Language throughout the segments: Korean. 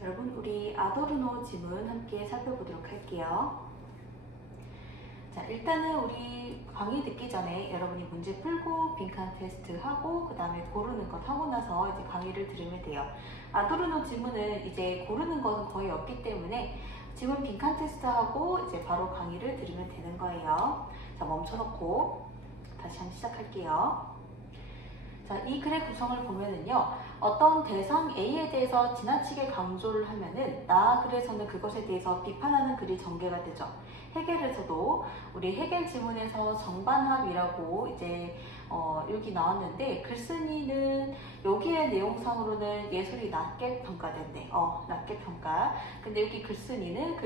여러분, 우리 아도르노 지문 함께 살펴보도록 할게요. 자, 일단은 우리 강의 듣기 전에 여러분이 문제 풀고 빈칸 테스트 하고 그 다음에 고르는 것 하고 나서 이제 강의를 들으면 돼요. 아도르노 지문은 이제 고르는 것은 거의 없기 때문에 지문 빈칸 테스트 하고 이제 바로 강의를 들으면 되는 거예요. 자, 멈춰놓고 다시 한번 시작할게요. 자, 이 글의 구성을 보면은요, 어떤 대상 A에 대해서 지나치게 강조를 하면은 나 글에서는 그것에 대해서 비판하는 글이 전개가 되죠. 해겔에서도 우리 해겔 지문에서 정반합이라고 이제 여기 나왔는데, 글쓴이는 여기의 내용상으로는 예술이 낮게 평가된대. 낮게 평가. 근데 여기 글쓴이는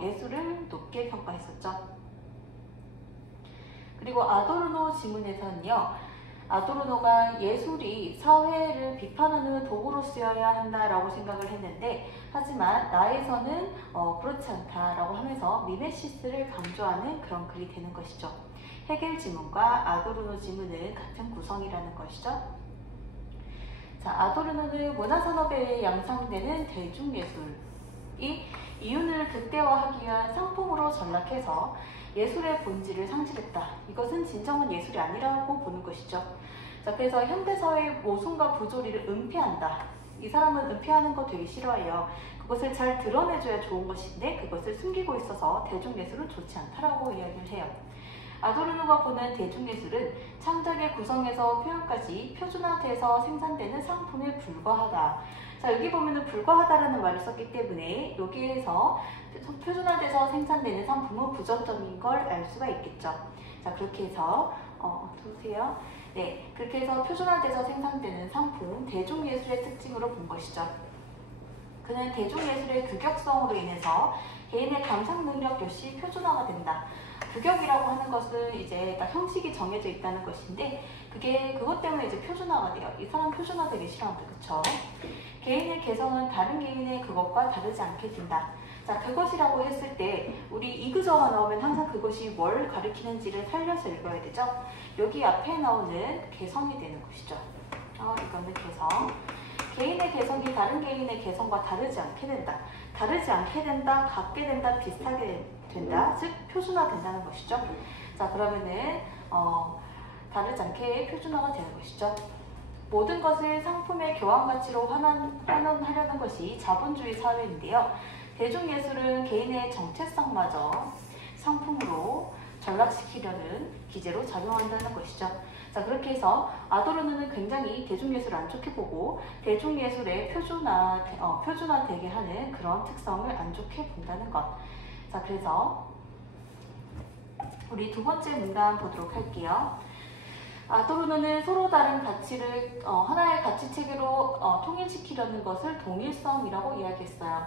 예술을 높게 평가했었죠. 그리고 아도르노 지문에서는요, 아도르노가 예술이 사회를 비판하는 도구로 쓰여야 한다라고 생각을 했는데, 하지만 나에서는 그렇지 않다라고 하면서 미메시스를 강조하는 그런 글이 되는 것이죠. 해겔 지문과 아도르노 지문은 같은 구성이라는 것이죠. 자, 아도르노는 문화산업에 양상되는 대중예술이 이윤을 극대화하기 위한 상품으로 전락해서 예술의 본질을 상실했다. 이것은 진정한 예술이 아니라고 보는 것이죠. 자, 그래서 현대사회의 모순과 부조리를 은폐한다. 이 사람은 은폐하는 거 되게 싫어해요. 그것을 잘 드러내줘야 좋은 것인데 그것을 숨기고 있어서 대중예술은 좋지 않다라고 이야기를 해요. 아도르노가 보는 대중예술은 창작의 구성에서 표현까지 표준화돼서 생산되는 상품에 불과하다. 자, 여기 보면은 불과하다라는 말을 썼기 때문에 여기에서 표준화돼서 생산되는 상품은 부정적인 걸 알 수가 있겠죠. 자, 그렇게 해서 보세요. 네, 그렇게 해서 표준화돼서 생산되는 상품, 대중예술의 특징으로 본 것이죠. 그는 대중예술의 규격성으로 인해서 개인의 감상 능력 역시 표준화가 된다. 규격이라고 하는 것은 이제 딱 형식이 정해져 있다는 것인데, 그것 때문에 이제 표준화가 돼요. 이 사람 표준화 되게 싫어한다, 그쵸? 개인의 개성은 다른 개인의 그것과 다르지 않게 된다. 자, 그것이라고 했을 때 우리 이그저가 나오면 항상 그것이 뭘 가리키는지를 살려서 읽어야 되죠. 여기 앞에 나오는 개성이 되는 것이죠. 이거는 개성. 개인의 개성이 다른 개인의 개성과 다르지 않게 된다. 다르지 않게 된다, 같게 된다, 비슷하게 된다. 즉 표준화된다는 것이죠. 자, 그러면은 다르지 않게 표준화가 되는 것이죠. 모든 것을 상품의 교환 가치로 환원하려는 것이 자본주의 사회인데요. 대중예술은 개인의 정체성마저 상품으로 전락시키려는 기제로 작용한다는 것이죠. 자, 그렇게 해서 아도르노는 굉장히 대중예술을 안 좋게 보고 대중예술의 표준화되게 하는 그런 특성을 안 좋게 본다는 것. 자, 그래서 우리 두 번째 문단 보도록 할게요. 아도르노는 서로 다른 가치를 하나의 가치 체계로 통일시키려는 것을 동일성이라고 이야기했어요.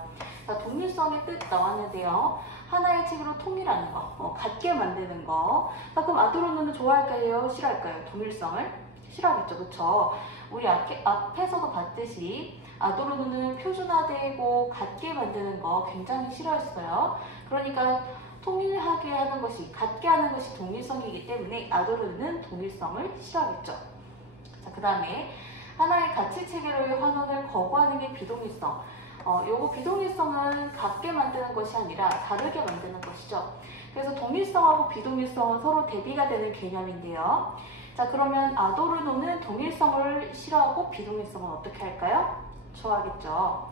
자, 동일성의 뜻 나왔는데요. 하나의 책으로 통일하는 거, 같게 만드는 거. 자, 그럼 아도르노는 좋아할까요? 싫어할까요? 동일성을? 싫어하겠죠, 그쵸? 우리 앞에서도 봤듯이 아도르노는 표준화되고 같게 만드는 거 굉장히 싫어했어요. 그러니까 통일하게 하는 것이, 같게 하는 것이 동일성이기 때문에 아도르노는 동일성을 싫어하겠죠. 자, 그 다음에 하나의 가치 체계로의 환원을 거부하는 게 비동일성. 요거 비동일성은 같게 만드는 것이 아니라 다르게 만드는 것이죠. 그래서 동일성하고 비동일성은 서로 대비가 되는 개념인데요. 자, 그러면 아도르노는 동일성을 싫어하고 비동일성은 어떻게 할까요? 좋아하겠죠.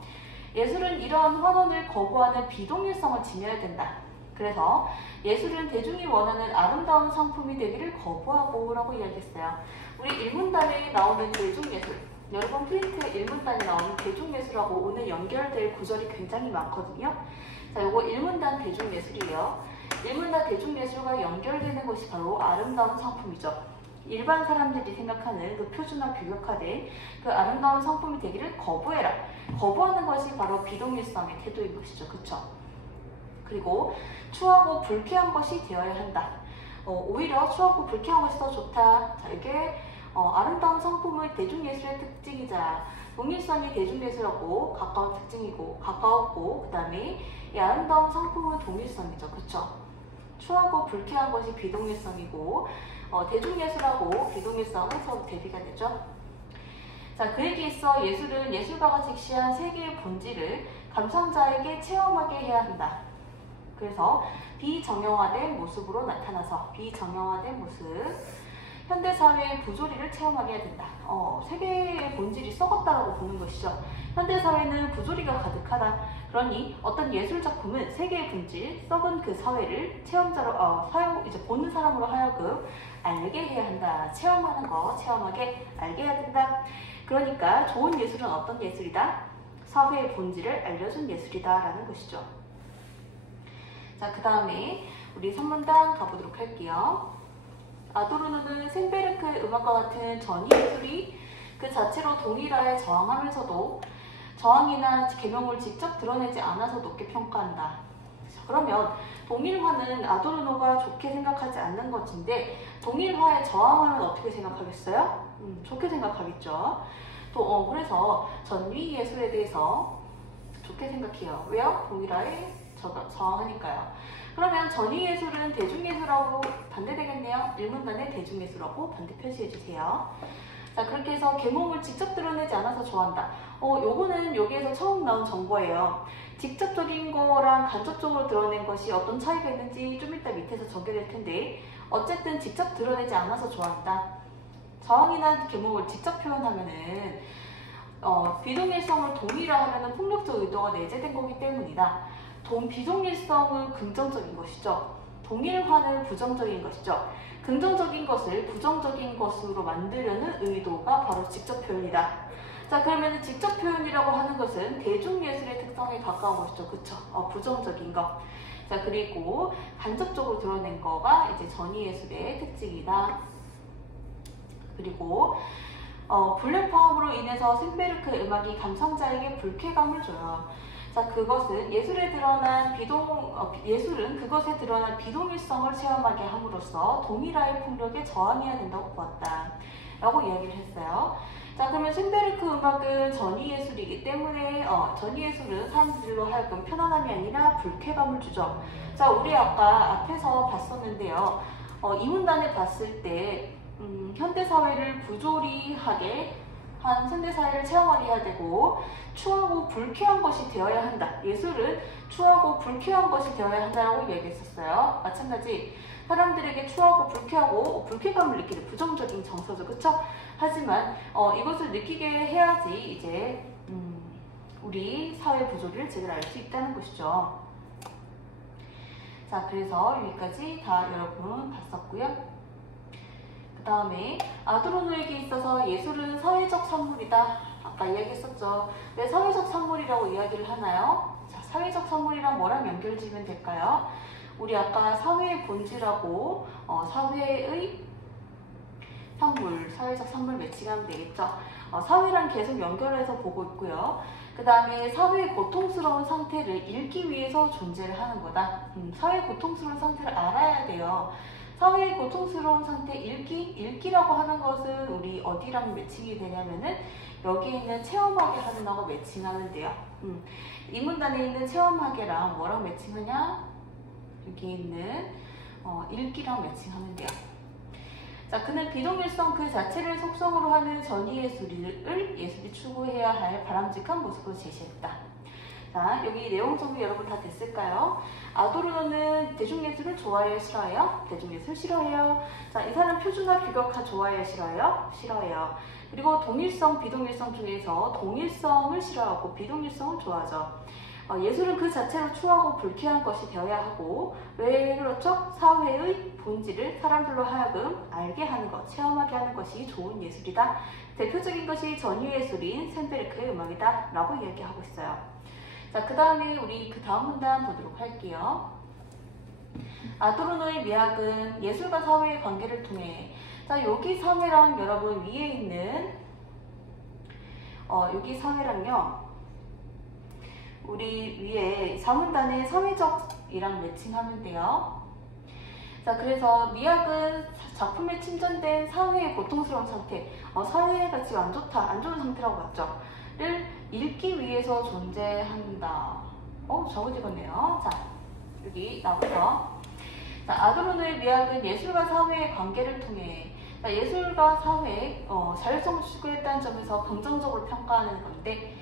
예술은 이러한 환원을 거부하는 비동일성을 지녀야 된다. 그래서 예술은 대중이 원하는 아름다운 상품이 되기를 거부하고 라고 이야기했어요. 우리 1문단에 나오는 대중예술, 여러분 프린트에 1문단에 나오는 대중예술하고 오늘 연결될 구절이 굉장히 많거든요. 자, 요거 1문단 대중예술이에요. 1문단 대중예술과 연결되는 것이 바로 아름다운 상품이죠. 일반 사람들이 생각하는 그 표준화 규격화된 그 아름다운 상품이 되기를 거부해라. 거부하는 것이 바로 비동일성의 태도인 것이죠. 그쵸? 그리고 추하고 불쾌한 것이 되어야 한다. 오히려 추하고 불쾌한 것이 더 좋다. 자, 이게 아름다운 상품은 대중예술의 특징이자 동일성이 대중예술하고 가까운 특징이고 가까웠고, 그 다음에 이 아름다운 상품은 동일성이죠. 그쵸? 추하고 불쾌한 것이 비동일성이고 대중예술하고 비동일성은 서로 대비가 되죠. 자, 자, 그에게 있어 예술은 예술가가 직시한 세계의 본질을 감상자에게 체험하게 해야 한다. 그래서 비정형화된 모습으로 나타나서 비정형화된 모습, 현대사회의 부조리를 체험하게 해야 된다. 세계의 본질이 썩었다라고 보는 것이죠. 현대사회는 부조리가 가득하다. 그러니 어떤 예술작품은 세계의 본질, 썩은 그 사회를 체험자로, 보는 사람으로 하여금 알게 해야 한다. 체험하는 거, 체험하게 알게 해야 된다. 그러니까 좋은 예술은 어떤 예술이다? 사회의 본질을 알려준 예술이다 라는 것이죠. 자, 그 다음에 우리 선문단 가보도록 할게요. 아도르노는 샌베르크의 음악과 같은 전이예술이 그 자체로 동일화에 저항하면서도 저항이나 계명을 직접 드러내지 않아서 높게 평가한다. 그러면 동일화는 아도르노가 좋게 생각하지 않는 것인데 동일화에 저항하면 어떻게 생각하겠어요? 좋게 생각하겠죠. 또 그래서 전위 예술에 대해서 좋게 생각해요. 왜요? 동일화에 저항하니까요. 그러면 전위 예술은 대중예술하고 반대되겠네요. 일문단에 대중예술하고 반대 표시해주세요. 자, 그렇게 해서 계몽을 직접 드러내지 않아서 좋아한다. 요거는 여기에서 처음 나온 정보예요. 직접적인 거랑 간접적으로 드러낸 것이 어떤 차이가 있는지 좀 이따 밑에서 적용될 텐데 어쨌든 직접 드러내지 않아서 좋아한다. 저항이나 계몽을 직접 표현하면은 비동일성을 동일화하면은 폭력적 의도가 내재된 거기 때문이다. 비동일성은 긍정적인 것이죠. 동일화는 부정적인 것이죠. 긍정적인 것을 부정적인 것으로 만들려는 의도가 바로 직접 표현이다. 자, 그러면 직접 표현이라고 하는 것은 대중예술의 특성에 가까운 것이죠. 그쵸? 부정적인 것. 자, 그리고 간접적으로 드러낸 거가 이제 전이예술의 특징이다. 그리고 블랙파움으로 인해서 샌베르크의 음악이 감상자에게 불쾌감을 줘요. 자, 그것은 예술은 그것에 드러난 비동일성을 체험하게 함으로써 동일화의 폭력에 저항해야 된다고 보았다. 라고 이야기를 했어요. 자, 그러면 샌베르크 음악은 전이예술이기 때문에 전이예술은 사람들로 하여금 편안함이 아니라 불쾌감을 주죠. 자, 우리 아까 앞에서 봤었는데요. 이 문단을 봤을 때 현대사회를 부조리하게 한 현대사회를 체험하게 해야 되고 추하고 불쾌한 것이 되어야 한다. 예술은 추하고 불쾌한 것이 되어야 한다라고 얘기했었어요. 마찬가지 사람들에게 추하고 불쾌하고 불쾌감을 느끼는 부정적인 정서죠. 그쵸? 하지만 이것을 느끼게 해야지 이제 우리 사회 부조리를 제대로 알 수 있다는 것이죠. 자, 그래서 여기까지 다 여러분 봤었고요. 그 다음에 아도르노에게 있어서 예술은 사회적 산물이다. 아까 이야기했었죠. 왜 사회적 산물이라고 이야기를 하나요? 자, 사회적 산물이랑 뭐랑 연결지으면 될까요? 우리 아까 사회의 본질하고 사회의 산물, 사회적 산물 매칭하면 되겠죠. 사회랑 계속 연결해서 보고 있고요. 그 다음에 사회의 고통스러운 상태를 읽기 위해서 존재를 하는 거다. 사회의 고통스러운 상태를 알아야 돼요. 사회의 고통스러운 상태 읽기라고 하는 것은 우리 어디랑 매칭이 되냐면은 여기에 있는 체험하게 하는 거하고 매칭하면 돼요. 이 문단에 있는 체험하게랑 뭐랑 매칭하냐? 여기 있는 읽기랑 매칭하면 돼요. 자, 그는 비동일성 그 자체를 속성으로 하는 전이예술을 예술이 추구해야 할 바람직한 모습으로 제시했다. 자, 여기 내용 정리 여러분 다 됐을까요? 아도르노는 대중예술을 좋아해요? 싫어해요? 대중예술 싫어해요. 자, 이 사람 표준화 규격화 좋아해요? 싫어해요? 싫어해요. 그리고 동일성, 비동일성 중에서 동일성을 싫어하고 비동일성을 좋아하죠. 예술은 그 자체로 추하고 불쾌한 것이 되어야 하고 왜 그렇죠? 사회의 본질을 사람들로 하여금 알게 하는 것, 체험하게 하는 것이 좋은 예술이다. 대표적인 것이 전위예술인 샌베르크의 음악이다 라고 이야기하고 있어요. 자, 그 다음에 우리 그 다음 문단 보도록 할게요. 아도르노의 미학은 예술과 사회의 관계를 통해, 자, 여기 사회랑 여러분 위에 있는 여기 사회랑요, 우리 위에 사문단에 사회적이랑 매칭하면 돼요. 자, 그래서 미학은 작품에 침전된 사회의 고통스러운 상태, 사회가 지금 안 좋다, 안 좋은 상태라고 봤죠. 를 읽기 위해서 존재한다. 적어지겠네요. 자, 여기 나부터. 자, 아도르노의 미학은 예술과 사회의 관계를 통해, 예술과 사회, 자율성을 추구했다는 점에서 긍정적으로 평가하는 건데,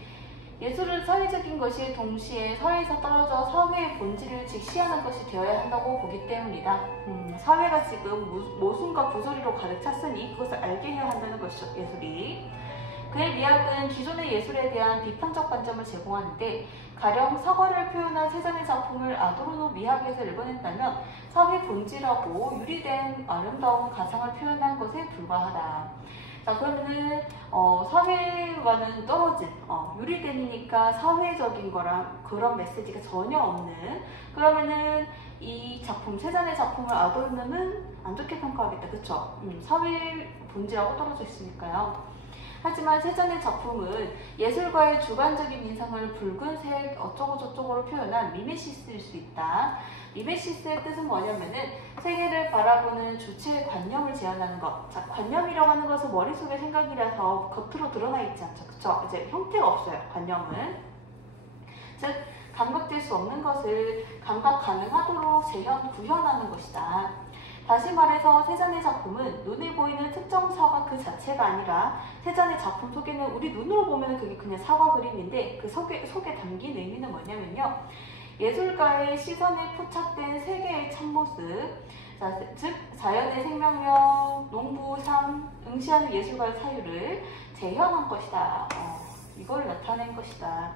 예술은 사회적인 것이 동시에 사회에서 떨어져 사회의 본질을 직시하는 것이 되어야 한다고 보기 때문이다. 사회가 지금 모순과 부조리로 가득 찼으니 그것을 알게 해야 한다는 것이죠, 예술이. 그의 미학은 기존의 예술에 대한 비판적 관점을 제공하는데, 가령 사과를 표현한 세잔의 작품을 아도르노 미학에서 읽어낸다면 사회 본질하고 유리된 아름다운 가상을 표현한 것에 불과하다. 자, 그러면은 사회와는 떨어진 유리된이니까 사회적인 거랑 그런 메시지가 전혀 없는, 그러면은 이 작품, 세잔의 작품을 아도르노는 안 좋게 평가하겠다. 그쵸? 사회 본질하고 떨어져 있으니까요. 하지만 세잔의 작품은 예술가의 주관적인 인상을 붉은색 어쩌고저쩌고로 표현한 미메시스일 수 있다. 미메시스의 뜻은 뭐냐면은 세계를 바라보는 주체의 관념을 제안하는 것. 자, 관념이라고 하는 것은 머릿속의 생각이라서 겉으로 드러나 있지 않죠. 그쵸? 이제 형태가 없어요, 관념은. 즉, 감각될 수 없는 것을 감각 가능하도록 구현하는 것이다. 다시 말해서 세잔의 작품은 눈에 보이는 특정 사과 그 자체가 아니라, 세잔의 작품 속에는 우리 눈으로 보면 그게 그냥 사과 그림인데, 그 속에 담긴 의미는 뭐냐면요, 예술가의 시선에 포착된 세계의 참모습, 즉 자연의 생명력, 농부, 삶, 응시하는 예술가의 사유를 재현한 것이다. 이걸 나타낸 것이다.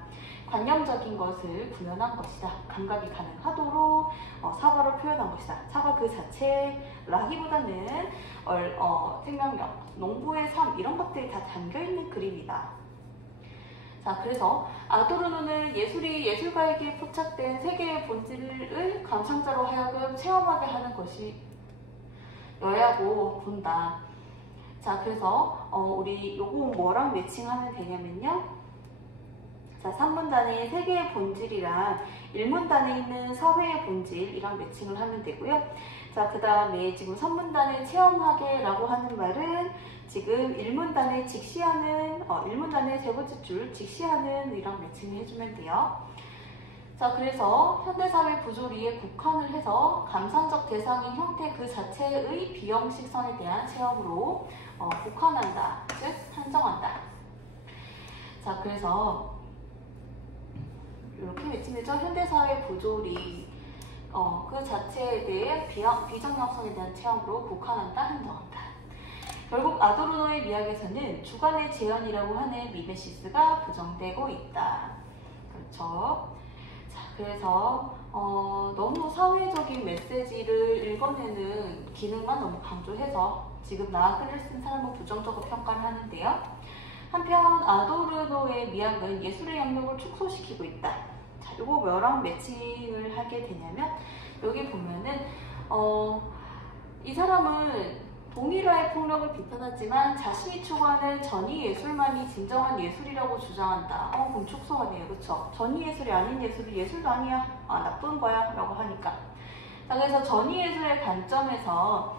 관념적인 것을 구현한 것이다. 감각이 가능하도록 사과를 표현한 것이다. 사과 그 자체라기보다는 생명력, 농부의 삶, 이런 것들이 다 담겨있는 그림이다. 자, 그래서 아도르노는 예술이 예술가에게 포착된 세계의 본질을 감상자로 하여금 체험하게 하는 것이 여야고 본다. 자, 그래서 우리 요거 뭐랑 매칭하면 되냐면요, 자, 3문단의 세계의 본질이랑 1문단에 있는 사회의 본질이랑 매칭을 하면 되고요. 자, 그 다음에 지금 3문단의 체험하게라고 하는 말은 지금 1문단의 직시하는, 1문단의 세 번째 줄 직시하는 이랑 매칭을 해주면 돼요. 자, 그래서 현대사회 부조리에 국한을 해서 감상적 대상의 형태 그 자체의 비형식성에 대한 체험으로 국한한다, 즉 한정한다. 자, 그래서 이렇게 매칭되죠. 현대사회 부조리 그 자체에 대해 비정형성에 대한 체험으로 국한한다, 한정한다. 결국 아도르노의 미학에서는 주관의 재현이라고 하는 미메시스가 부정되고 있다. 그렇죠. 자, 그래서 너무 사회적인 메시지를 읽어내는 기능만 너무 강조해서 지금 나글을 쓴 사람은 부정적으로 평가를 하는데요. 한편 아도르노의 미학은 예술의 영역을 축소시키고 있다. 자, 이거 뭐랑 매칭을 하게 되냐면, 여기 보면은 이 사람은 동일화의 폭력을 비판하지만 자신이 추구하는 전위 예술만이 진정한 예술이라고 주장한다. 그럼 축소가 돼요. 그쵸? 전위 예술이 아닌 예술이 예술도 아니야. 나쁜 거야. 라고 하니까. 자, 그래서 전위 예술의 관점에서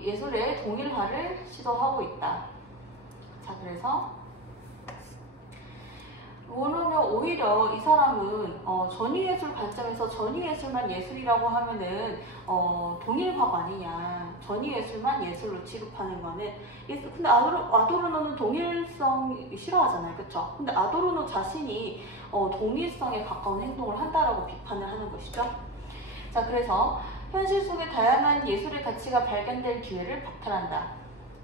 예술의 동일화를 시도하고 있다. 자, 그래서 그러면 오히려 이 사람은 전위예술 관점에서 전위예술만 예술이라고 하면은 동일화가 아니냐. 전위예술만 예술로 취급하는 거는. 근데 아도르노는 동일성 싫어하잖아요. 그쵸? 근데 아도르노 자신이 동일성에 가까운 행동을 한다라고 비판을 하는 것이죠. 자, 그래서 현실 속에 다양한 예술의 가치가 발견될 기회를 박탈한다.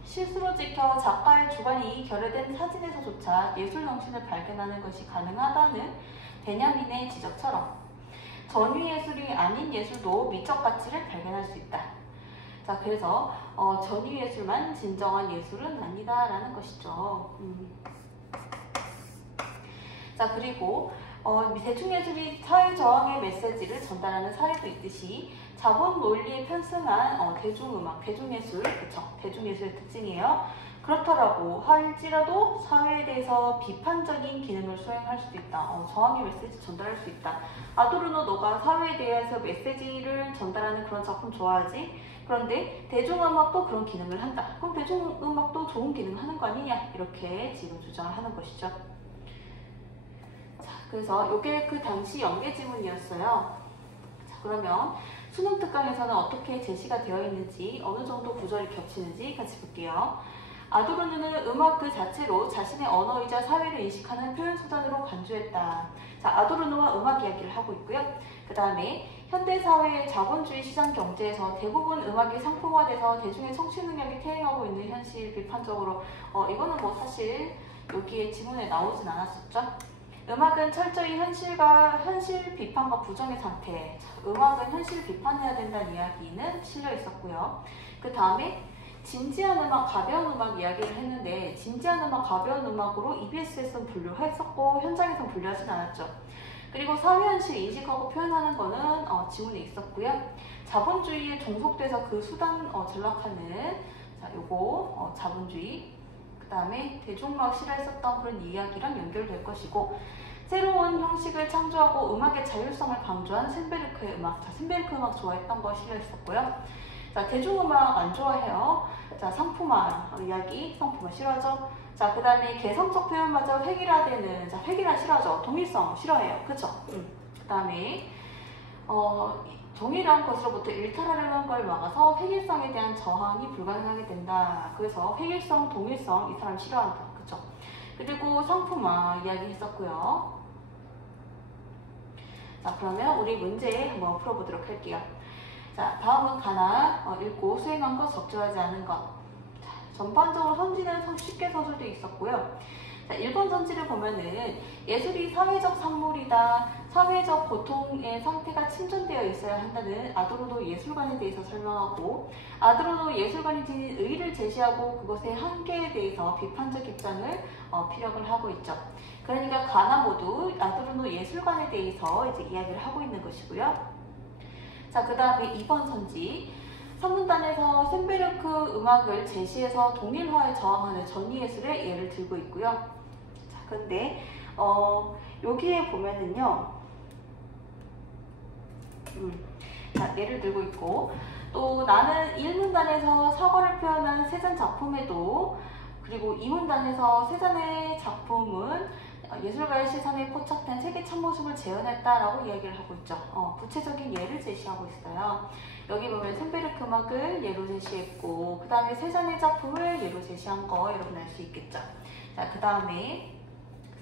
실수로 찍혀 작가의 주관이 결여된 사진에서조차 예술 정신을 발견하는 것이 가능하다는 베냐민의 지적처럼 전위예술이 아닌 예술도 미적 가치를 발견할 수 있다. 자, 그래서 전위예술만 진정한 예술은 아니다라는 것이죠. 자, 그리고 대중예술이 사회저항의 메시지를 전달하는 사례도 있듯이 자본 논리에 편승한 대중음악, 대중예술, 그쵸? 대중예술의 특징이에요. 그렇더라고 할지라도 사회에 대해서 비판적인 기능을 수행할 수도 있다. 저항의 메시지 전달할 수 있다. 아도르노, 너가 사회에 대해서 메시지를 전달하는 그런 작품 좋아하지? 그런데 대중음악도 그런 기능을 한다. 그럼 대중음악도 좋은 기능 하는 거 아니냐? 이렇게 지금 주장을 하는 것이죠. 자, 그래서 이게 그 당시 연계 지문이었어요. 그러면 수능 특강에서는 어떻게 제시가 되어 있는지, 어느 정도 구절이 겹치는지 같이 볼게요. 아도르누는 음악 그 자체로 자신의 언어이자 사회를 인식하는 표현 수단으로 간주했다. 자, 아도르누와 음악 이야기를 하고 있고요. 그 다음에 현대사회의 자본주의 시장 경제에서 대부분 음악이 상품화돼서 대중의 성취 능력이 퇴행하고 있는 현실 비판적으로 이거는 뭐 사실 여기에 지문에 나오진 않았었죠. 음악은 철저히 현실 비판과 부정의 상태. 음악은 현실 비판해야 된다는 이야기는 실려 있었고요. 그 다음에 진지한 음악, 가벼운 음악 이야기를 했는데 진지한 음악, 가벼운 음악으로 EBS에서는 분류했었고 현장에서는 분류하진 않았죠. 그리고 사회현실 인식하고 표현하는 거는 지문에 있었고요. 자본주의에 종속돼서 그 수단 전락하는 자 요거 자본주의 그 다음에 대중음악 실화했었던 그런 이야기랑 연결될 것이고 새로운 형식을 창조하고 음악의 자율성을 강조한 샌베르크의 음악. 자, 샌베르크 음악 좋아했던 거 실려 있었고요. 자, 대중음악 안 좋아해요. 자, 상품화 이야기, 상품화 싫어하죠. 자, 그 다음에 개성적 표현마저 획일화되는, 자, 획일화 싫어하죠. 동일성 싫어해요. 그쵸? 그 다음에, 동일한 것으로부터 일탈하려는 걸 막아서 획일성에 대한 저항이 불가능하게 된다. 그래서 획일성, 동일성, 이 사람 싫어한다. 그쵸? 그리고 상품화 이야기 했었고요. 자, 그러면 우리 문제 한번 풀어보도록 할게요. 자, 다음은 가나 읽고 수행한 것, 적절하지 않은 것. 자, 전반적으로 선지는 쉽게 서술되어 있었고요. 자, 1번 선지를 보면은 예술이 사회적 산물이다. 사회적 고통의 상태가 침전되어 있어야 한다는 아도르노 예술관에 대해서 설명하고 아도르노 예술관이 지닌 의의를 제시하고 그것의 한계에 대해서 비판적 입장을 피력을 하고 있죠. 그러니까 가나 모두 아도르노 예술관에 대해서 이제 이야기를 하고 있는 것이고요. 자, 그 다음에 2번 선지. 선문단에서 샌베르크 음악을 제시해서 동일화에 저항하는 전위예술의 예를 들고 있고요. 자, 근데 여기에 보면은요. 자, 예를 들고 있고 또 나는 1문단에서 사과를 표현한 세잔 작품에도 그리고 2문단에서 세잔의 작품은 예술가의 시선에 포착된 세계 참모습을 재현했다라고 이야기를 하고 있죠. 구체적인 예를 제시하고 있어요. 여기 보면 샌베르크 음악을 예로 제시했고 그 다음에 세잔의 작품을 예로 제시한 거 여러분 알 수 있겠죠. 자, 그 다음에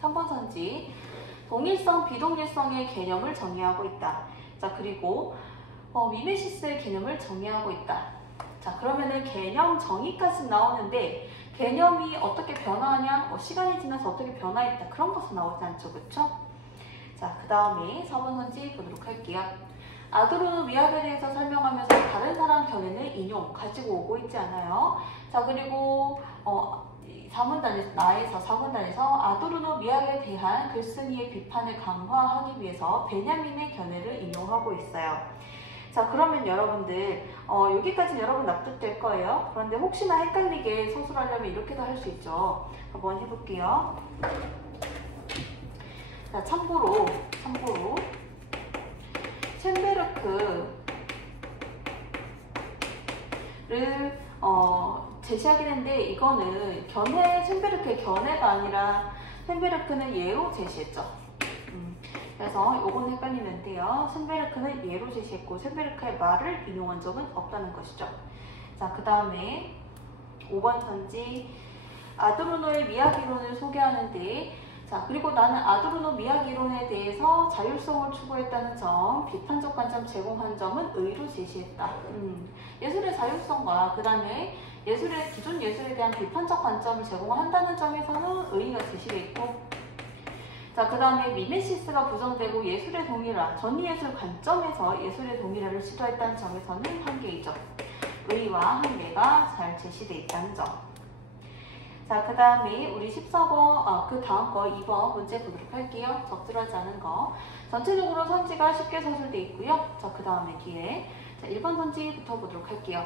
3번 선지. 동일성, 비동일성의 개념을 정의하고 있다. 자, 그리고 미메시스의 개념을 정의하고 있다. 자, 그러면은 개념 정의까지 나오는데 개념이 어떻게 변화하냐, 시간이 지나서 어떻게 변화했다 그런 것은 나오지 않죠, 그쵸? 자, 그 다음에 4번 선지 보도록 할게요. 아도르노 미학에 대해서 설명하면서 다른 사람 견해는 인용 가지고 오고 있지 않아요. 자, 그리고 4문단에서 아도르노 미학에 대한 글쓴이의 비판을 강화하기 위해서 베냐민의 견해를 인용하고 있어요. 자, 그러면 여러분들 여기까지 여러분 납득될 거예요. 그런데 혹시나 헷갈리게 서술하려면 이렇게도 할 수 있죠. 한번 해볼게요. 자, 참고로 샌베르크를 제시하긴 했는데 이거는 샌베르크의 견해가 아니라 샌베르크는 예로 제시했죠. 그래서 요건 헷갈리면 돼요. 샌베르크는 예로 제시했고 샌베르크의 말을 인용한 적은 없다는 것이죠. 자, 그 다음에 5번 선지. 아도르노의 미학 이론을 소개하는데 자, 그리고 나는 아도르노 미학 이론에 대해서 자율성을 추구했다는 점, 비판적 관점 제공한 점은 의로 제시했다. 예술의 자율성과 그 다음에 기존 예술에 대한 비판적 관점을 제공한다는 점에서는 의의가 제시되어 있고 자, 그 다음에 미메시스가 부정되고 예술의 동일화, 전위예술 관점에서 예술의 동일화를 시도했다는 점에서는 한계이죠. 의의와 한계가 잘 제시되어 있다는 점. 자, 그 다음에 우리 14번, 그 다음 거 2번 문제 보도록 할게요. 적절하지 않은 거. 전체적으로 선지가 쉽게 서술되어 있고요. 자, 그 다음에 뒤에. 자, 1번 선지부터 보도록 할게요.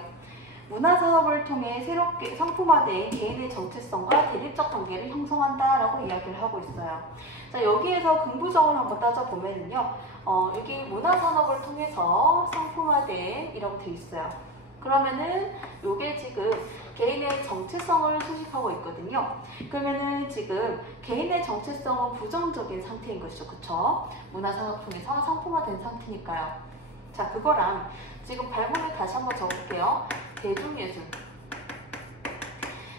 문화사업을 통해 새롭게 상품화된 개인의 정체성과 대립적 관계를 형성한다라고 이야기를 하고 있어요. 자, 여기에서 긍부정을 한번 따져보면은요, 여기 문화산업을 통해서 상품화된 이라고 되어 있어요. 그러면은 요게 지금 개인의 정체성을 수식하고 있거든요. 그러면은 지금 개인의 정체성은 부정적인 상태인 것이죠. 그쵸? 문화산업 통해서 상품화된 상태니까요. 자, 그거랑 지금 발문을 다시 한번 적을게요. 대중예술.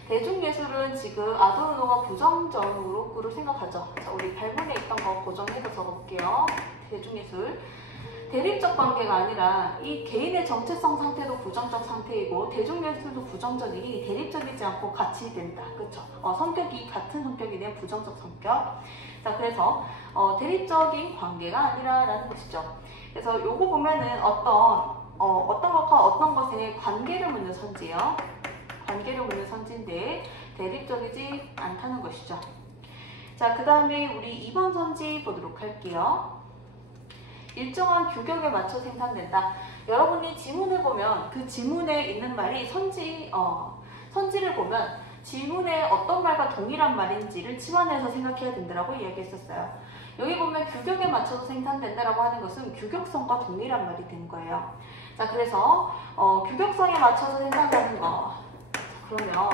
대중예술은 지금 아도르노가 부정적으로 생각하죠. 자, 우리 발문에 있던 거 고정해서 적어볼게요. 대중예술. 대립적 관계가 아니라 이 개인의 정체성 상태도 부정적 상태이고 대중예술도 부정적이니 대립적이지 않고 같이 된다. 그렇죠? 성격이 같은 성격이면 부정적 성격. 자, 그래서 대립적인 관계가 아니라라는 것이죠. 그래서 요거 보면은 어떤 것과 어떤 것의 관계를 묻는 선지예요. 관계를 묻는 선지인데 대립적이지 않다는 것이죠. 자, 그 다음에 우리 2번 선지 보도록 할게요. 일정한 규격에 맞춰 생산된다. 여러분이 지문을 보면 그 지문에 있는 말이 선지를 보면 지문에 어떤 말과 동일한 말인지를 치환해서 생각해야 된다고 이야기했었어요. 여기 보면 규격에 맞춰서 생산된다라고 하는 것은 규격성과 동일한 말이 되는 거예요. 자, 그래서 규격성에 맞춰서 생산하는 거. 자, 그러면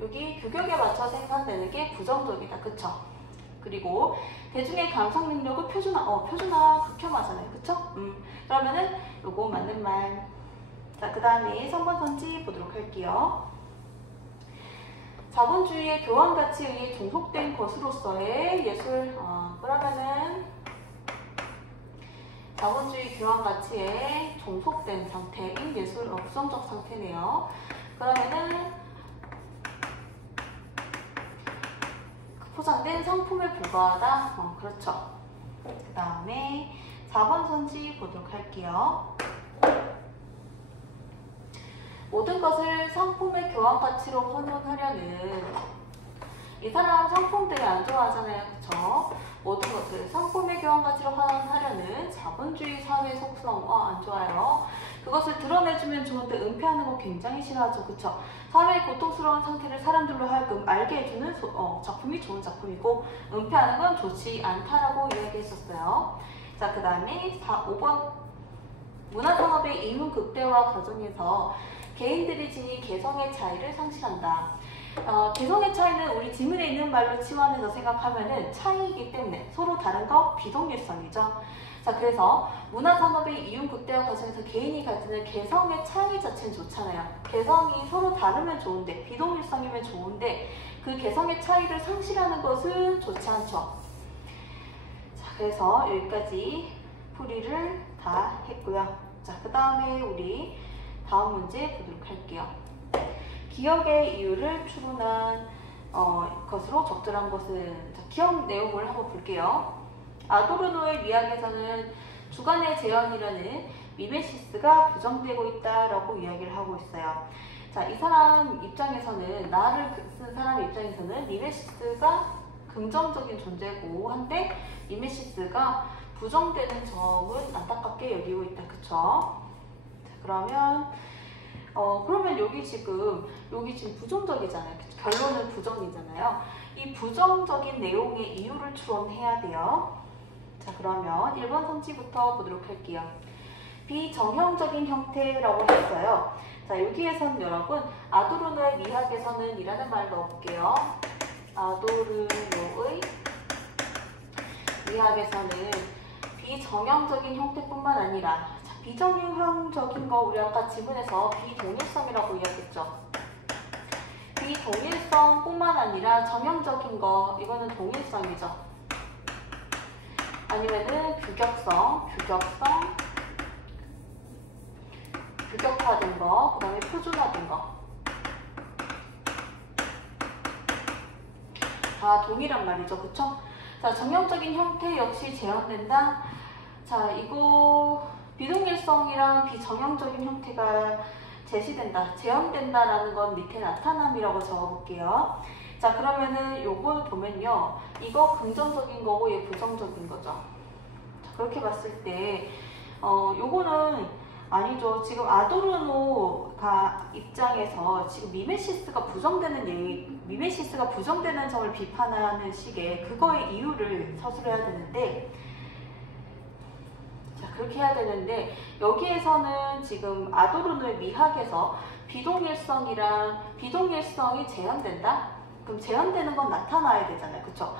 여기 규격에 맞춰 생산되는 게 부정적이다. 그쵸? 그리고 대중의 감상 능력은 표준화 극혐하잖아요. 그쵸? 그러면은 요거 맞는 말. 자, 그 다음에 3번 선지 보도록 할게요. 자본주의의 교환 가치에 의해 종속된 것으로서의 예술. 그러면은 자본주의 교환 가치에 종속된 상태인 예술, 부정적 상태네요. 그러면은 포장된 상품에 불과하다. 그렇죠. 그 다음에 4번 선지 보도록 할게요. 모든 것을 상품의 교환 가치로 환원하려는, 이 사람 상품 되게 안 좋아하잖아요. 그쵸? 모든 것을 상품의 교환 가치로 환원하려는 자본주의 사회 속성, 안 좋아요. 그것을 드러내주면 좋은데 은폐하는 거 굉장히 싫어하죠. 그쵸? 사회의 고통스러운 상태를 사람들로 하여금 알게 해주는 작품이 좋은 작품이고, 은폐하는 건 좋지 않다라고 이야기했었어요. 자, 그 다음에 5번. 문화산업의 이윤 극대화 과정에서 개인들이 지닌 개성의 차이를 상실한다. 개성의 차이는 우리 지문에 있는 말로 치환해서 생각하면은 차이이기 때문에 서로 다른 거 비동일성이죠. 자, 그래서 문화산업의 이윤 극대화 과정에서 개인이 가지는 개성의 차이 자체는 좋잖아요. 개성이 서로 다르면 좋은데, 비동일성이면 좋은데 그 개성의 차이를 상실하는 것은 좋지 않죠. 자, 그래서 여기까지 풀이를 다 했고요. 자, 그 다음에 우리 다음 문제 보도록 할게요. 기억의 이유를 추론한 것으로 적절한 것은, 자, 기억 내용을 한번 볼게요. 아도르노의 미학에서는 주관의 재현이라는 미메시스가 부정되고 있다라고 이야기를 하고 있어요. 자, 이 사람 입장에서는, 나를 쓴 사람 입장에서는 미메시스가 긍정적인 존재고 한데 미메시스가 부정되는 점은 안타깝게 여기고 있다. 그쵸? 자, 그러면 여기 지금 부정적이잖아요. 결론은 부정이잖아요. 이 부정적인 내용의 이유를 추론해야 돼요. 자, 그러면 1번 선지부터 보도록 할게요. 비정형적인 형태라고 했어요. 자, 여기에서는 여러분 아도르노의 미학에서는 이라는 말 넣어볼게요. 아도르노의 미학에서는 비정형적인 형태뿐만 아니라, 자, 비정형적인 거 우리 아까 지문에서 비동일성이라고 이야기했죠. 비동일성뿐만 아니라 정형적인 거, 이거는 동일성이죠. 아니면은 규격화된 거, 그 다음에 표준화된 거. 다 동일한 말이죠. 그쵸? 자, 정형적인 형태 역시 재현된다. 자, 이거 비동일성이랑 비정형적인 형태가 제시된다, 재현된다라는 건 밑에 나타남이라고 적어볼게요. 자, 그러면은 요거 보면요, 이거 긍정적인 거고 얘 부정적인 거죠. 자, 그렇게 봤을 때 요거는 아니죠. 지금 아도르노가 입장에서 지금 미메시스가 부정되는 점을 비판하는 식의 그거의 이유를 서술해야 되는데, 자, 그렇게 해야 되는데 여기에서는 지금 아도르노의 미학에서 비동일성이 재현된다? 그럼 재현되는 건 나타나야 되잖아요. 그쵸?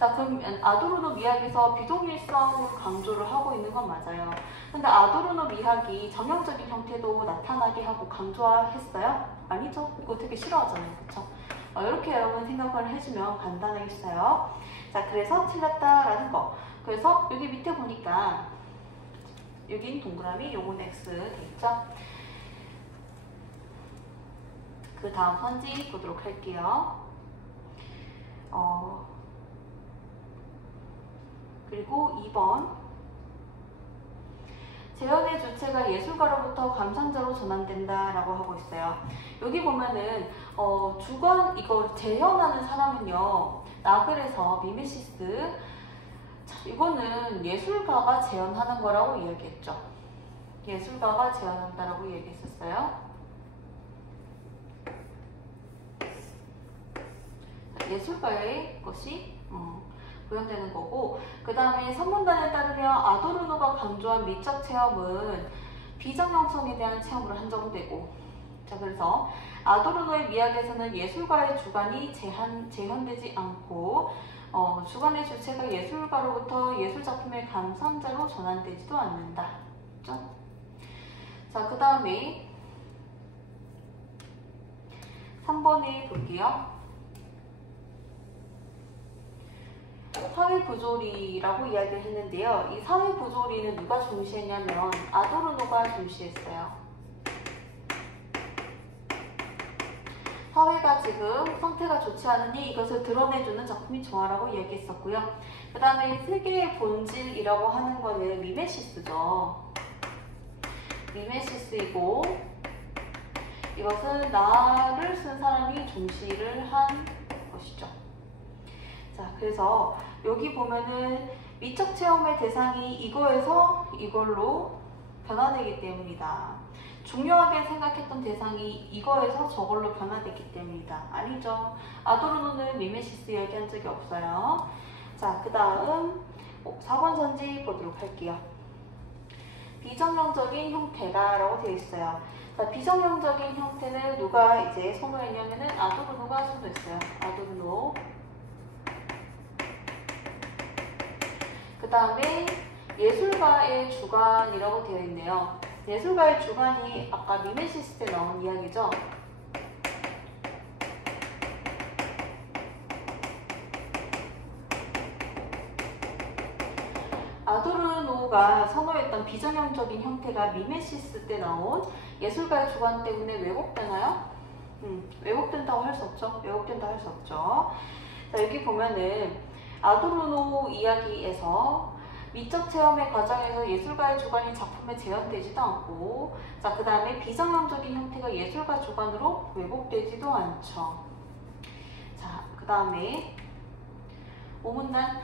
자, 그럼 아도르노 미학에서 비동일성을 강조를 하고 있는 건 맞아요. 근데 아도르노 미학이 정형적인 형태도 나타나게 하고 강조했어요? 아니죠. 이거 되게 싫어하잖아요. 그쵸? 이렇게 여러분 생각을 해주면 간단하겠어요. 자, 그래서 틀렸다라는 거. 그래서 여기 밑에 보니까 여긴 동그라미, 요건 X 되겠죠? 그 다음 선지 보도록 할게요. 그리고 2번. 재현의 주체가 예술가로부터 감상자로 전환된다 라고 하고 있어요. 여기 보면은 주관 이거 재현하는 사람은요, 나글에서 미메시스. 자, 이거는 예술가가 재현하는 거라고 이야기했죠. 예술가가 재현한다라고 이야기했었어요. 예술가의 것이 구현되는 거고, 그 다음에 선문단에 따르면 아도르노가 강조한 미적 체험은 비정형성에 대한 체험으로 한정되고, 자, 그래서 아도르노의 미학에서는 예술가의 주관이 재현되지 않고 주관의 주체가 예술가로부터 예술작품의 감상자로 전환되지도 않는다. 그렇죠? 자, 그 다음에 3번에 볼게요. 사회부조리라고 이야기를 했는데요. 이 사회부조리는 누가 중시했냐면 아도르노가 중시했어요. 사회가 지금 상태가 좋지 않으니 이것을 드러내주는 작품이 좋아라고 이야기했었고요. 그 다음에 세계의 본질이라고 하는 거는 미메시스죠. 미메시스이고, 이것은 나를 쓴 사람이 중시를 한 것이죠. 자, 그래서 여기 보면은 미적 체험의 대상이 이거에서 이걸로 변화되기 때문이다. 중요하게 생각했던 대상이 이거에서 저걸로 변화됐기 때문이다. 아니죠. 아도르노는 미메시스 이야기한 적이 없어요. 자, 그 다음 4번 선지 보도록 할게요. 비정형적인 형태다 라고 되어 있어요. 자, 비정형적인 형태는 누가 이제 선호했냐면은 아도르노가 선호했어요. 아도르노. 그 다음에 예술가의 주관이라고 되어 있네요. 예술가의 주관이 아까 미메시스 때 나온 이야기죠. 아도르노가 선호했던 비정형적인 형태가 미메시스 때 나온 예술가의 주관 때문에 왜곡되나요? 왜곡된다고 할 수 없죠. 왜곡된다 할 수 없죠. 자, 여기 보면은 아도르노 이야기에서 미적 체험의 과정에서 예술가의 주관이 작품에 재현되지도 않고, 자, 그 다음에 비정형적인 형태가 예술가 주관으로 왜곡되지도 않죠. 자, 그 다음에 오문단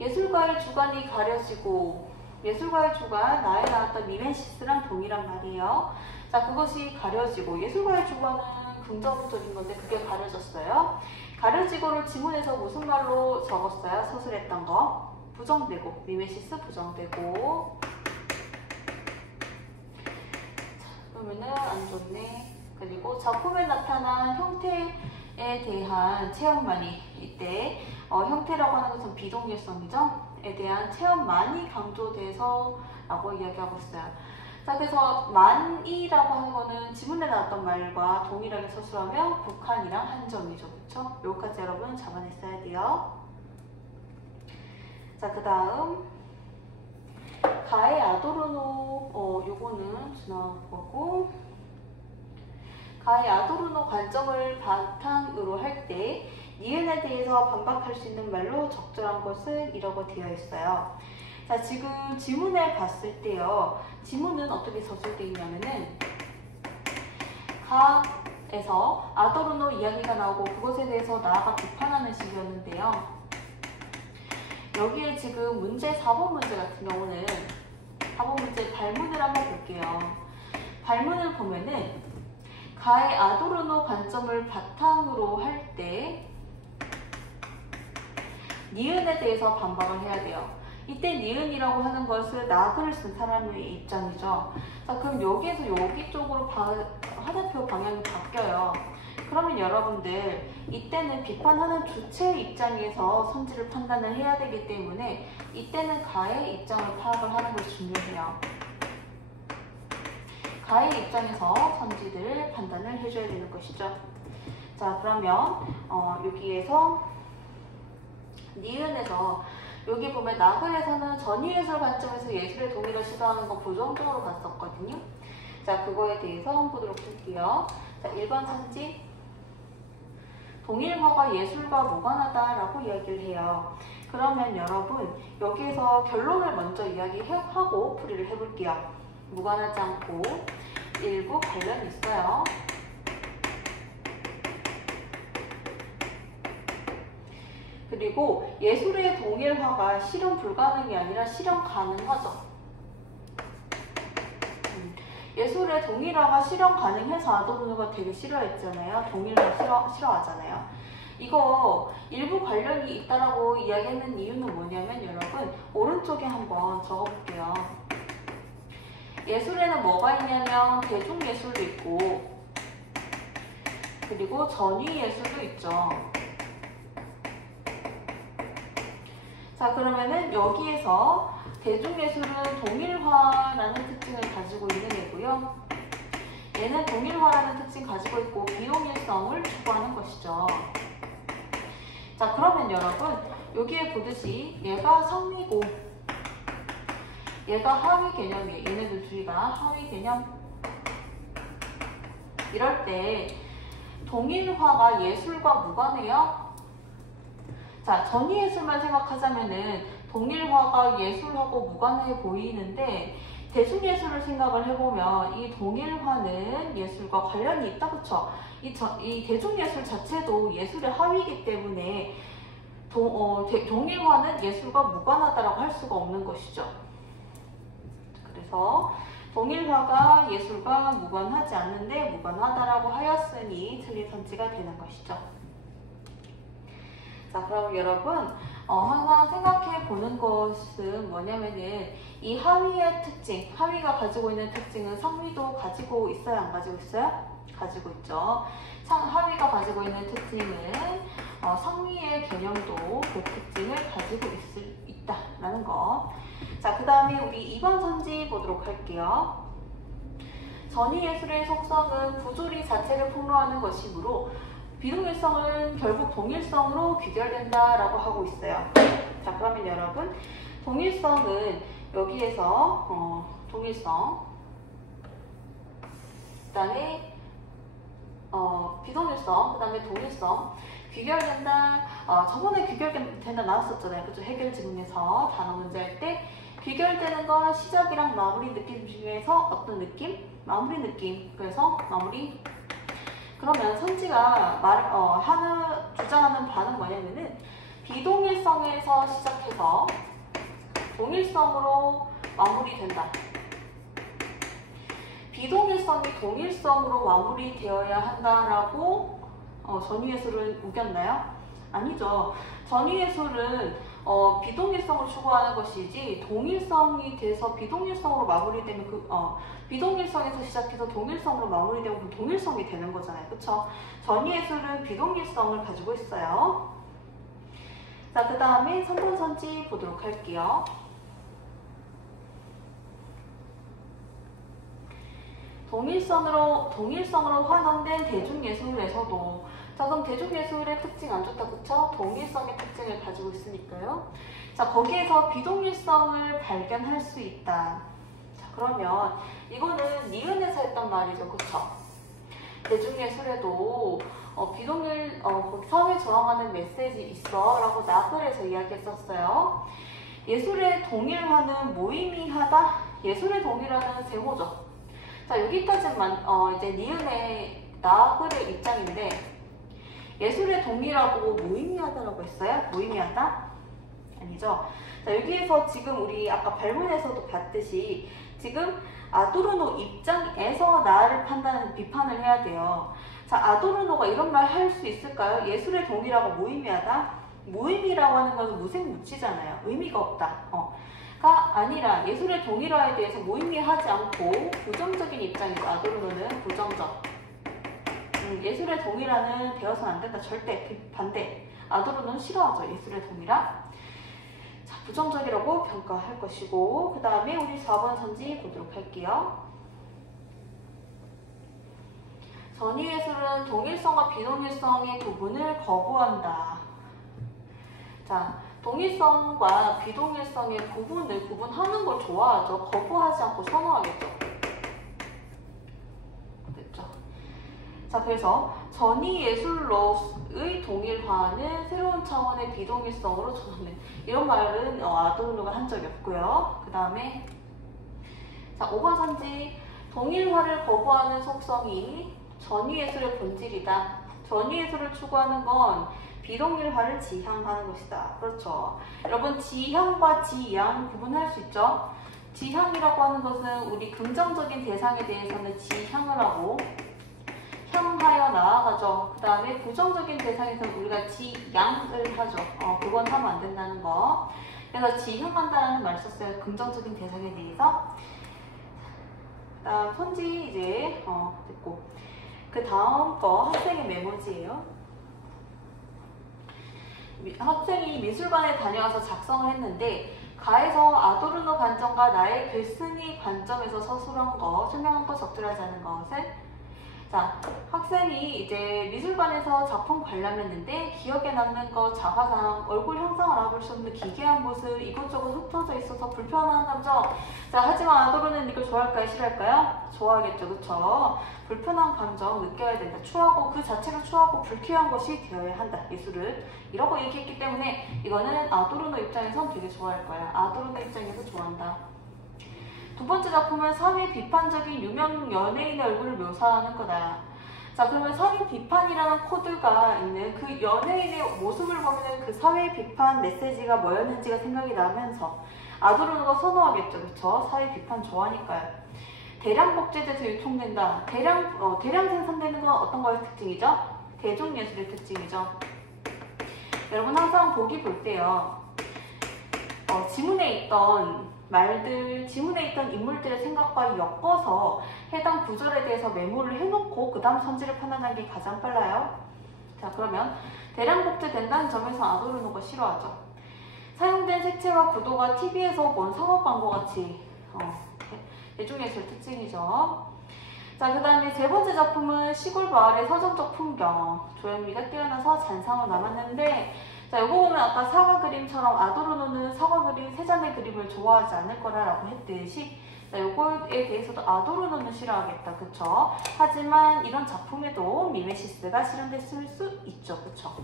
예술가의 주관이 가려지고, 예술가의 주관, 나에 나왔던 미메시스랑 동일한 말이에요. 자, 그것이 가려지고, 예술가의 주관은 긍정적인 건데 그게 가려졌어요. 가려지고를 지문에서 무슨 말로 적었어요? 서술했던 거. 부정되고, 미메시스 부정되고. 자, 그러면은 안 좋네. 그리고 작품에 나타난 형태에 대한 체험만이, 이때 형태라고 하는 것은 비동일성이죠. 에 대한 체험만이 강조돼서 라고 이야기하고 있어요. 자, 그래서 만이라고 하는 거는 지문에 나왔던 말과 동일하게 서술하면 국한이랑 한정이죠. 그쵸? 여기까지 여러분 잡아냈어야 돼요. 자, 그 다음 가의 아도르노, 요거는 지나간 거고, 가의 아도르노 관점을 바탕으로 할 때 니은에 대해서 반박할 수 있는 말로 적절한 것은 이라고 되어 있어요. 자, 지금 지문을 봤을 때요, 지문은 어떻게 서술되어 있냐면은 가에서 아도르노 이야기가 나오고 그것에 대해서 나아가 비판하는 식이었는데요. 여기에 지금 문제 4번 문제 같은 경우는 4번 문제 발문을 한번 볼게요. 발문을 보면은 가의 아도르노 관점을 바탕으로 할 때 니은에 대해서 반박을 해야 돼요. 이때 니은이라고 하는 것은 나글을 쓴 사람의 입장이죠. 자, 그럼 여기에서 여기 쪽으로 화살표 방향이 바뀌어요. 그러면 여러분들 이때는 비판하는 주체의 입장에서 선지를 판단을 해야 되기 때문에 이때는 가의 입장을 파악을 하는 것이 중요해요. 가의 입장에서 선지들을 판단을 해줘야 되는 것이죠. 자, 그러면 여기에서 니은에서 여기 보면 나글에서는 전위예술 관점에서 예술의 동의를 시도하는 거 부정적으로 봤었거든요. 자, 그거에 대해서 한번 보도록 할게요. 자, 1번 선지. 동일화가 예술과 무관하다라고 이야기를 해요. 그러면 여러분 여기에서 결론을 먼저 이야기하고 풀이를 해볼게요. 무관하지 않고 일부 관련이 있어요. 그리고 예술의 동일화가 실현 불가능이 아니라 실현 가능하죠. 예술의 동일화가 실현 가능해서 아도르노가 되게 싫어했잖아요. 동일화 싫어하잖아요. 이거 일부 관련이 있다라고 이야기하는 이유는 뭐냐면 여러분 오른쪽에 한번 적어볼게요. 예술에는 뭐가 있냐면 대중예술도 있고 그리고 전위예술도 있죠. 자, 그러면은 여기에서 대중예술은 동일화라는 특징을 가지고 있는 애고요. 얘는 동일화라는 특징을 가지고 있고 비동일성을 추구하는 것이죠. 자, 그러면 여러분 여기에 보듯이 얘가 상위고 얘가 하위 개념이에요. 얘네들 둘이가 하위 개념. 이럴 때 동일화가 예술과 무관해요. 자, 전위예술만 생각하자면은 동일화가 예술하고 무관해 보이는데 대중예술을 생각을 해보면 이 동일화는 예술과 관련이 있다, 그쵸? 이 대중예술 자체도 예술의 하위이기 때문에 동일화는 예술과 무관하다라고 할 수가 없는 것이죠. 그래서 동일화가 예술과 무관하지 않는데 무관하다라고 하였으니 틀린 선지가 되는 것이죠. 자, 그럼 여러분 항상 생각해 보는 것은 뭐냐면은 이 하위의 특징, 하위가 가지고 있는 특징은 상위도 가지고 있어요? 안 가지고 있어요? 가지고 있죠. 하위가 가지고 있는 특징은 상위의 개념도 그 특징을 가지고 있다라는 거. 자, 그 다음에 우리 2번 선지 보도록 할게요. 전위예술의 속성은 부조리 자체를 폭로하는 것이므로 비동일성은 결국 동일성으로 귀결된다라고 하고 있어요. 자, 그러면 여러분 동일성은 여기에서 동일성 그 다음에 비동일성 그 다음에 동일성 귀결된다. 저번에 귀결된다 나왔었잖아요. 그죠? 해결 지문에서 단어 문제 할 때 귀결되는 건 시작이랑 마무리 느낌 중에서 어떤 느낌? 마무리 느낌. 그래서 마무리. 그러면 선지가 주장하는 바는 뭐냐면은 비동일성에서 시작해서 동일성으로 마무리된다. 비동일성이 동일성으로 마무리되어야 한다라고 전위예술은 우겼나요? 아니죠. 전위예술은 비동일성을 추구하는 것이지 동일성이 돼서 비동일성으로 마무리되면 비동일성에서 시작해서 동일성으로 마무리되면 그럼 동일성이 되는 거잖아요. 그쵸? 전위예술은 비동일성을 가지고 있어요. 자, 그 다음에 3번 선지 보도록 할게요. 동일성으로 환원된 대중예술에서도 자, 그럼 대중예술의 특징 안 좋다, 그쵸? 동일성의 특징을 가지고 있으니까요. 자, 거기에서 비동일성을 발견할 수 있다. 자, 그러면 이거는 니은에서 했던 말이죠, 그쵸? 대중예술에도 사회 저항하는 메시지 있어 라고 나글에서 이야기했었어요. 예술의 동일화는 무의미하다? 예술의 동일화는 세모죠. 자, 여기까지만 이제 니은의 나글의 입장인데 예술의 동일하고 무의미하다라고 했어요? 무의미하다? 아니죠. 자, 여기에서 지금 우리 아까 발문에서도 봤듯이 지금 아도르노 입장에서 나를 비판을 해야 돼요. 자, 아도르노가 이런 말 할 수 있을까요? 예술의 동일하고 무의미하다? 무의미라고 하는 것은 무색무취잖아요. 의미가 없다. 가 아니라 예술의 동일화에 대해서 무의미하지 않고 부정적인 입장이죠. 아도르노는 부정적. 예술의 동일화는 되어서는 안 된다. 절대 반대. 아도르노는 싫어하죠. 예술의 동일화. 자, 부정적이라고 평가할 것이고, 그 다음에 우리 4번 선지 보도록 할게요. 전위예술은 동일성과 비동일성의 구분을 거부한다. 자, 동일성과 비동일성의 구분하는 걸 좋아하죠. 거부하지 않고 선호하겠죠. 됐죠? 자, 그래서 전위예술로의 동일화는 새로운 차원의 비동일성으로 전환해. 이런 말은 아도르노가 한 적이 없고요. 그 다음에 자, 5번 선지. 동일화를 거부하는 속성이 전위예술의 본질이다. 전위예술을 추구하는 건 비동일화를 지향하는 것이다. 그렇죠. 여러분, 지향과 지양 구분할 수 있죠? 지향이라고 하는 것은 우리 긍정적인 대상에 대해서는 지향을 하고 향하여 나아가죠. 그 다음에 부정적인 대상에서는 우리가 지양을 하죠. 그건 하면 안 된다는 거. 그래서 지향한다라는 말 썼어요. 긍정적인 대상에 대해서. 그 다음 선지 이제 됐고, 그 다음 거 학생의 메모지예요. 학생이 미술관에 다녀와서 작성을 했는데 가에서 아도르노 관점과 나의 글쓴이 관점에서 서술한 거, 설명한 거 적절하지 않은 것은 자, 학생이 이제 미술관에서 작품 관람했는데 기억에 남는 것, 자화상, 얼굴 형상을 알아볼 수 없는 기괴한 모습, 이것저것 흩어져 있어서 불편한 감정. 자, 하지만 아도르는 이걸 좋아할까요? 싫어할까요? 좋아하겠죠. 그쵸? 불편한 감정 느껴야 된다. 추하고 그 자체를 추하고 불쾌한 것이 되어야 한다. 예술은. 이라고 얘기했기 때문에 이거는 아도르노 입장에선 되게 좋아할 거야. 아도르노 입장에서 좋아한다. 두 번째 작품은 사회 비판적인 유명 연예인의 얼굴을 묘사하는 거다. 자, 그러면 사회 비판이라는 코드가 있는 그 연예인의 모습을 보면 그 사회 비판 메시지가 뭐였는지가 생각이 나면서 아도르노가 선호하겠죠. 그쵸? 사회 비판 좋아하니까요. 대량 복제돼서 유통된다. 대량 생산되는 건 어떤 거의 특징이죠? 대중예술의 특징이죠. 여러분 항상 보기 볼 때요. 지문에 있던 말들, 지문에 있던 인물들의 생각과 엮어서 해당 구절에 대해서 메모를 해놓고 그 다음 선지를 판단하는 게 가장 빨라요. 자, 그러면 대량 복제된다는 점에서 아도르노가 싫어하죠. 사용된 색채와 구도가 TV에서 본 상업 광고 같이 대중예술 특징이죠. 자, 그 다음에 세 번째 작품은 시골 마을의 서정적 풍경. 조형미가 뛰어나서 잔상으로 남았는데 자, 요거 보면 아까 사과 그림처럼 아도르노는 사과 그림, 세 잔의 그림을 좋아하지 않을 거라고 했듯이 자, 요거에 대해서도 아도르노는 싫어하겠다. 그쵸? 하지만 이런 작품에도 미메시스가 실현됐을 수 있죠. 그쵸?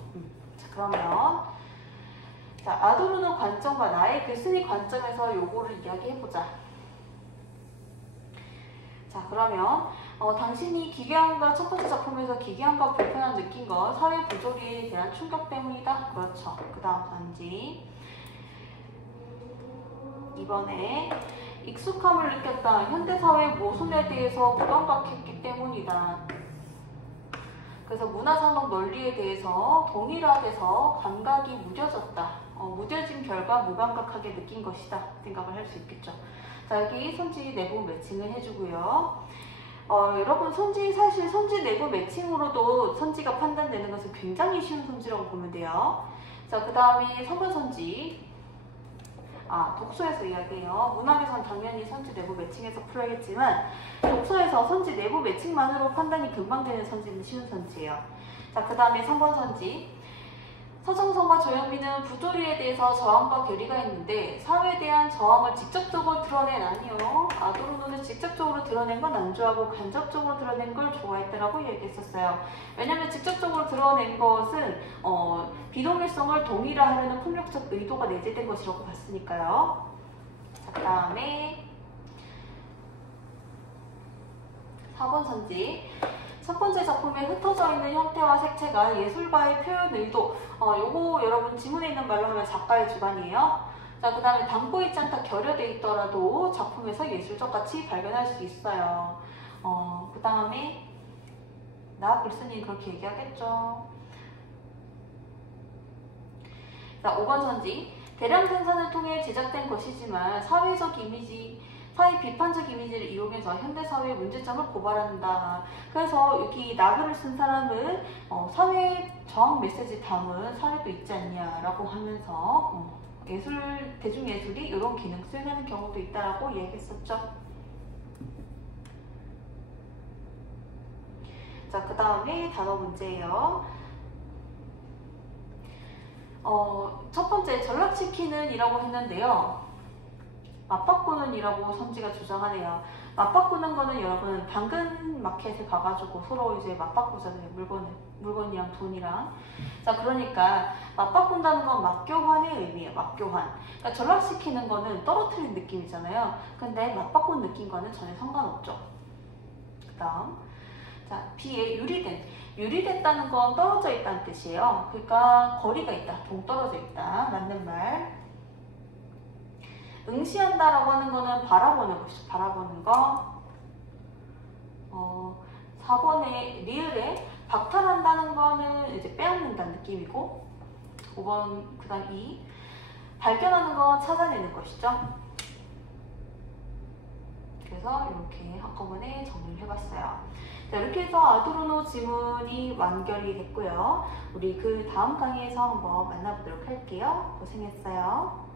자, 그러면 자, 아도르노 관점과 나의 글쓴이 관점에서 요거를 이야기해보자. 자, 그러면 당신이 기괴함과 첫 번째 작품에서 기괴함과 불편함 느낀 건 사회 부조리에 대한 충격 때문이다. 그렇죠. 그 다음 단지 이번에 익숙함을 느꼈다. 현대사회 모순에 대해서 무감각했기 때문이다. 그래서 문화산업 논리에 대해서 동일화돼서 감각이 무뎌졌다. 무뎌진 결과 무감각하게 느낀 것이다. 생각을 할 수 있겠죠. 자, 여기 선지 내부 매칭을 해주고요. 여러분 사실 선지 내부 매칭으로도 선지가 판단되는 것은 굉장히 쉬운 선지라고 보면 돼요. 자, 그 다음에 3번 선지. 독서에서 이야기해요. 문학에선 당연히 선지 내부 매칭해서 풀어야겠지만 독서에서 선지 내부 매칭만으로 판단이 금방 되는 선지는 쉬운 선지예요. 자, 그 다음에 3번 선지. 서정선과 조영미는 부조리에 대해서 저항과 괴리가 있는데 사회에 대한 저항을 직접적으로 드러낸 아니요. 아도르노는 직접적으로 드러낸 건 안 좋아하고 간접적으로 드러낸 걸 좋아했다라고 얘기했었어요. 왜냐하면 직접적으로 드러낸 것은 비동일성을 동일화하려는 폭력적 의도가 내재된 것이라고 봤으니까요. 자, 그 다음에 4번 선지. 첫 번째 작품에 흩어져 있는 형태와 색채가 예술가의 표현 의도. 요거 여러분 지문에 있는 말로 하면 작가의 주관이에요. 자, 그 다음에 담고 있지 않다 결여돼 있더라도 작품에서 예술적 가치 발견할 수 있어요. 그 다음에 나 글쓴이는 그렇게 얘기하겠죠. 자, 5번 선지. 대량 생산을 통해 제작된 것이지만 사회적 이미지, 사회 비판적 이미지를 이용해서 현대사회의 문제점을 고발한다. 그래서 여기 나글을 쓴 사람은 사회 저항 메시지 담은 사례도 있지 않냐라고 하면서 대중예술이 이런 기능 수행하는 경우도 있다라고 이야기했었죠. 자, 그 다음에 단어 문제예요. 첫 번째 전락시키는 이라고 했는데요. 맞바꾸는 이라고 선지가 주장하네요. 맞바꾸는 거는 여러분 당근 마켓에 가가지고 서로 이제 맞바꾸잖아요. 물건이랑 돈이랑. 자, 그러니까 맞바꾼다는 건 맞교환의 의미예요. 맞교환. 그러니까 전락시키는 거는 떨어뜨리는 느낌이잖아요. 근데 맞바꾼 느낌과는 전혀 상관없죠. 그 다음, 자, B에 유리됐다는 건 떨어져 있다는 뜻이에요. 그러니까 거리가 있다, 동떨어져 있다. 맞는 말. 응시한다라고 하는 거는 바라보는 것이죠. 바라보는 거. 4번에 리을에 박탈한다는 거는 이제 빼앗는다는 느낌이고, 5번 그 다음 2 발견하는 건 찾아내는 것이죠. 그래서 이렇게 한꺼번에 정리를 해봤어요. 자, 이렇게 해서 아도르노 지문이 완결이 됐고요. 우리 그 다음 강의에서 한번 만나보도록 할게요. 고생했어요.